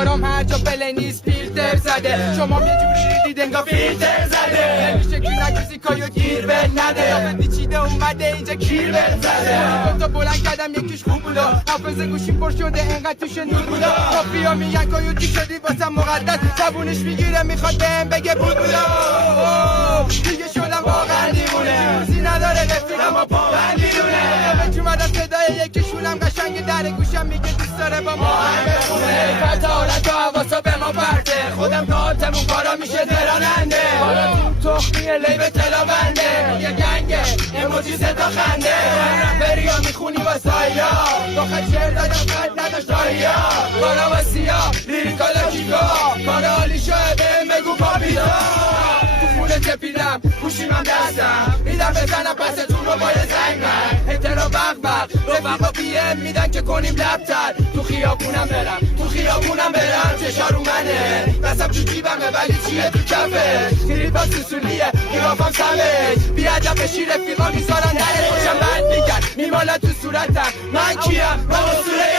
رفتارم هر جا بله نیست فیلتر زده شما یه جوری دیدید انگار فیلتر زده نمیشه که نکسی کایو گیر به نده آفندی چیده اومده اینجا گیر به زده تا بلند کردم یکیش خوب بودا حافظه گوشیم پر شده انقدر توش نور بودا کافیا میگن کایو دی شدی واسه مقدس زبونش میگیره میخواد بهم بگه بود بودا دیگه شدم واقعا دیوونه روزی نداره رفیقم با پابندی دونه به جومدم صدای یکیشونم قشنگ در گوشم میگه دوست داره با ما هم بخونه فتالت و حواسا به ما برده خودم داتمون کارا میشه دراننده بالا تو تخمیه لیب تلابنده یه گنگه اموجی صدا خنده رپری ها میخونی با سایا با خد شعر دادم خد نداشت داریا کارا با سیا لیریکالا کیکا کارا حالی شاید بهم بگو پاپیتا چپیدم گوشیمم دستم میدم بزنم پستون رو با یه زنگ من احترا بق رفیقا پیم میدن که کنیم لبتر تو خیابونم برم چشارو منه دستم تو جیبمه ولی چیه تو کفه کلیپا سوسولیه گرافم سمج بیادم بشی رفیقا میذارن دره خوشم بند میکن میمالا تو صورتم من کیم من اصوله